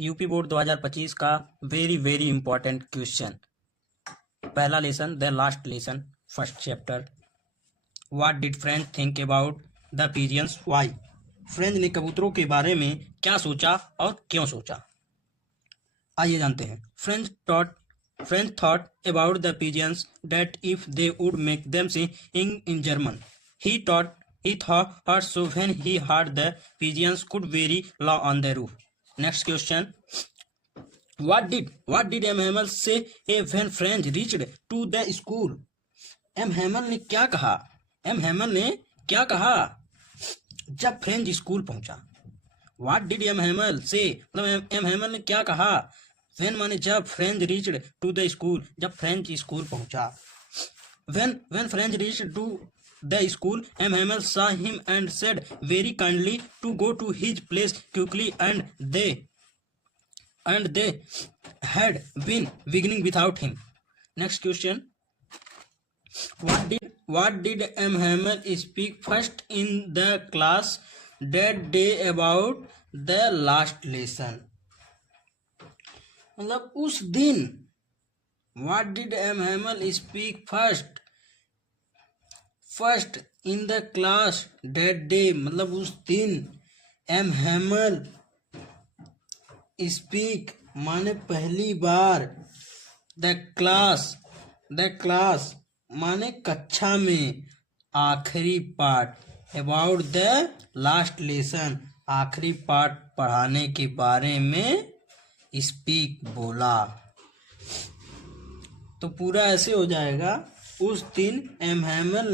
UP board 2025 का very important question. पहला lesson, the last lesson, first chapter. What did French think about the pigeons, why. French ने कबूतरों के बारे में क्या सोचा और क्यों सोचा। आइए जानते हैं। French thought about the pigeons that if they would make them sing in German. He thought so when he heard the pigeons could very low on the roof. Next question. What did M. Hamel say when French reached to the school? M. Hamel ने क्या कहा? M. Hamel ने क्या कहा जब French school पहुंचा? What did M. Hamel say? मतलब M. Hamel ने क्या कहा? When माने जब, French reached to the school जब फ्रेंच स्कूल पहुंचा। When French reached to the school, M. Hamel saw him and said very kindly to go to his place quickly, and they had been beginning without him. Next question. What did M. Hamel speak first in the class that day about the last lesson? मतलब उस दिन what did M. Hamel speak first in the class that day, मतलब उस दिन M हैमल speak माने पहली बार, the class माने कक्षा में, आखिरी part, about the last lesson आखिरी पार्ट पढ़ाने के बारे में स्पीक बोला। तो पूरा ऐसे हो जाएगा, उस दिन एम हैमल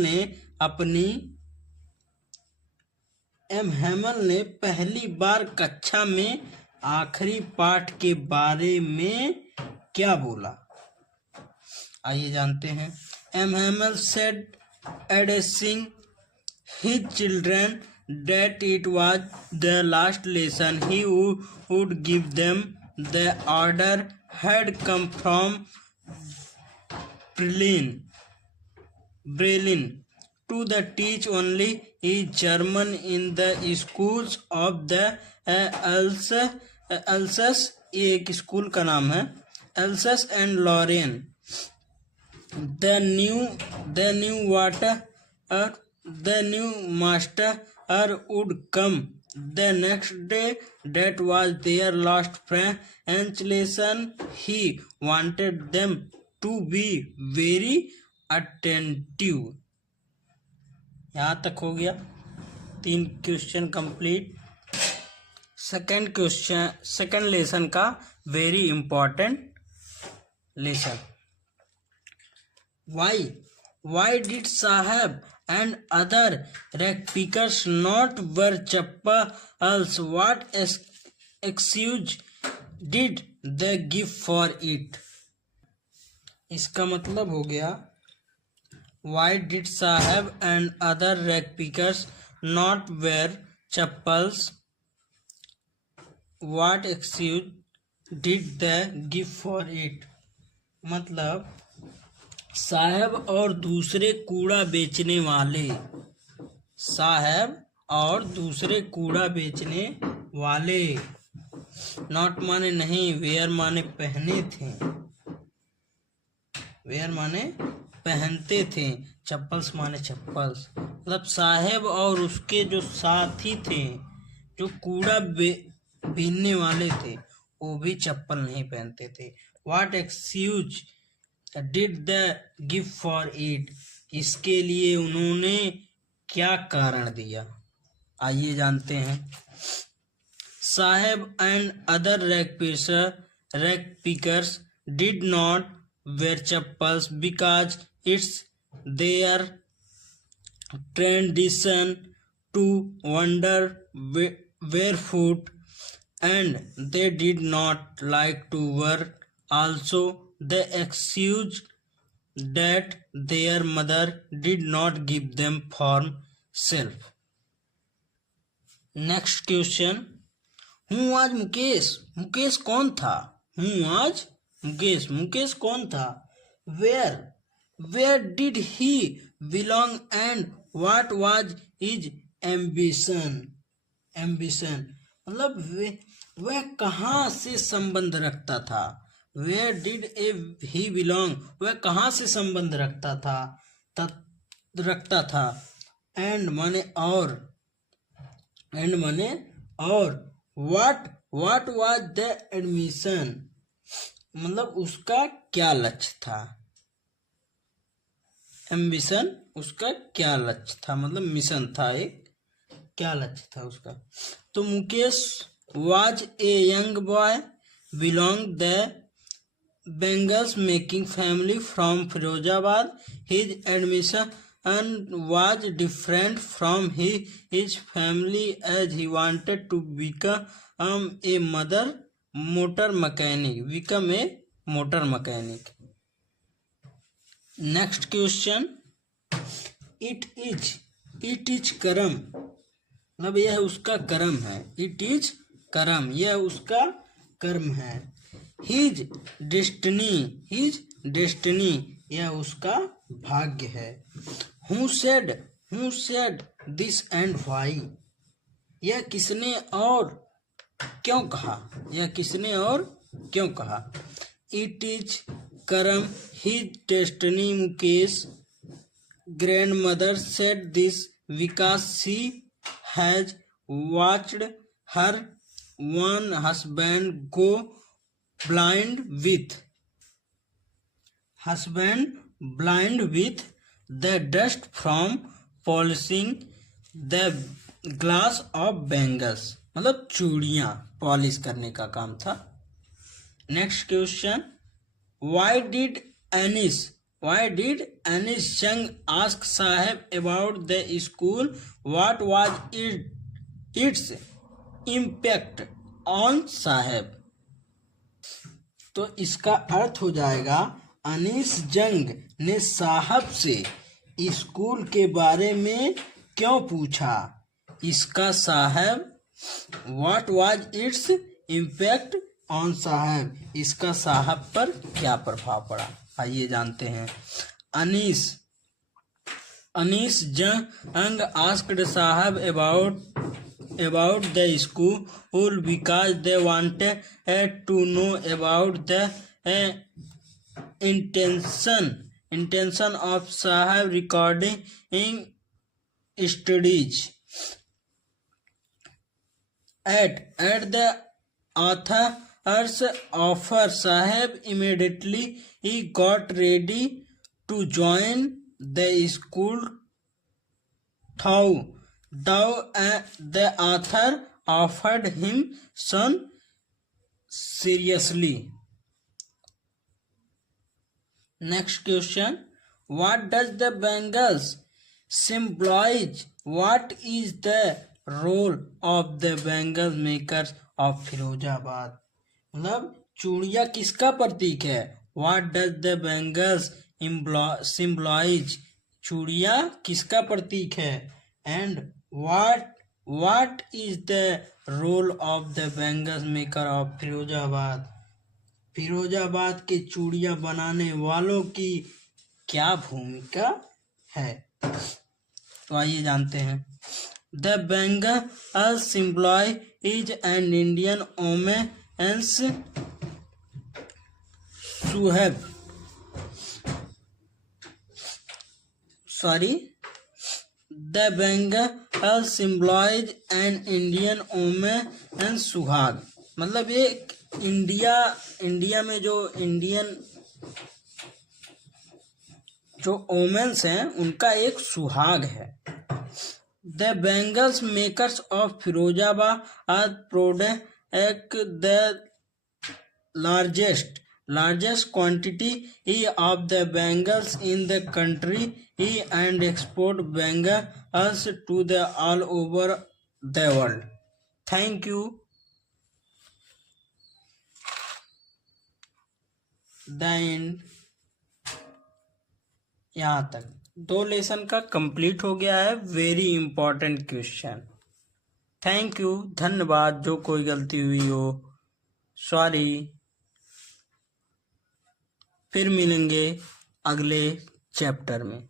ने पहली बार कक्षा में आखिरी पाठ के बारे में क्या बोला। आइए जानते हैं। M Hamel said addressing his children that it was the last lesson he would give them. The order had come from Berlin to the teach only is German in the schools of the Alsace, ये एक school का नाम है, Alsace and Lorraine. The new master would come the next day. That was their last French lesson. He wanted them to be very attentive. यहाँ तक हो गया। 3 question complete. Second lesson का very important lesson. Why did Saheb and other rag pickers not wear chappals? What excuse did they give for it? इसका मतलब हो गया, Why did Saheb and other rag pickers not wear chappals? What excuse did they give for it? मतलब साहब और दूसरे कूड़ा बेचने वाले, नॉट माने नहीं, वेयर माने पहनते थे, चप्पल्स माने चप्पल्स। मतलब साहब और उसके जो साथी थे, जो कूड़ा बीनने वाले थे, वो भी चप्पल नहीं पहनते थे। What excuse did the give for it? इसके लिए उन्होंने क्या कारण दिया? आइए जानते हैं। साहब and other rag pickers did not wear chappals because it's their tradition to wander barefoot, and they did not like to wear. Also, they excused that their mother did not give them form self. Next question. Who was Mukesh? Mukesh कौन था? Who was Mukesh कौन था? Where did he belong and what was his ambition? मतलब वह कहाँ से संबंध रखता था। Where did a he belong, वह कहाँ से संबंध रखता था। एंड माने और व्हाट वाज द एडमिशन, मतलब उसका क्या लक्ष्य था। एम्बिशन उसका क्या लक्ष्य था, मतलब मिशन था एक, क्या लक्ष्य था उसका। तो Mukesh was a young boy belong the bangles making family from Firozabad. His admission was different from his family as he wanted to become a motor mechanic. Next question. It is कर्म, मतलब यह उसका कर्म है। It is कर्म, यह उसका कर्म है। His destiny, यह उसका भाग्य है। Who said this and why, यह किसने और क्यों कहा। It is कर्म, his destiny, Mukesh grandmother said this because she has watched her one husband go blind with the dust from polishing the glass of bangles, मतलब चूड़ियां पॉलिश करने का काम था। Next question. Why did Anis young ask Saheb about the school? What was its impact on Saheb? तो इसका अर्थ हो जाएगा, अनीस जंग ने साहब से स्कूल के बारे में क्यों पूछा। इसका साहब, what was its impact on साहब, इसका साहब पर क्या प्रभाव पड़ा, आइए जानते हैं। अनीस जंग आस्क्ड साहब about the school because they wanted to know about the intention of Sahab recording studies. At the author's offer, Sahab immediately got ready to join the school. Though the author offered him son seriously. Next question. What does the bangles symbolize? What is the role of the bangle makers of Firozabad? मतलब चूड़ियाँ किसका प्रतीक है। What does the bangles symbolize? चूड़ियाँ किसका प्रतीक है। And what is the role of the bangle maker of Firozabad? Firozabad के चूड़ियाँ बनाने वालों की क्या भूमिका है, तो आइए जानते हैं। The bangle symbol is an Indian woman's suhab. The bangle symbolize an Indian woman's सुहाग, मतलब ये इंडिया में जो इंडियन जो ओमेन्स हैं उनका एक सुहाग है। The bangles makers of Firozabad are product the largest quantity of the bangles in the country and export bangles to the all over the world. Thank you. Then यहाँ तक 2 लेसन का कंप्लीट हो गया है। Very important question. Thank you, धन्यवाद। जो कोई गलती हुई हो सॉरी। फिर मिलेंगे अगले चैप्टर में।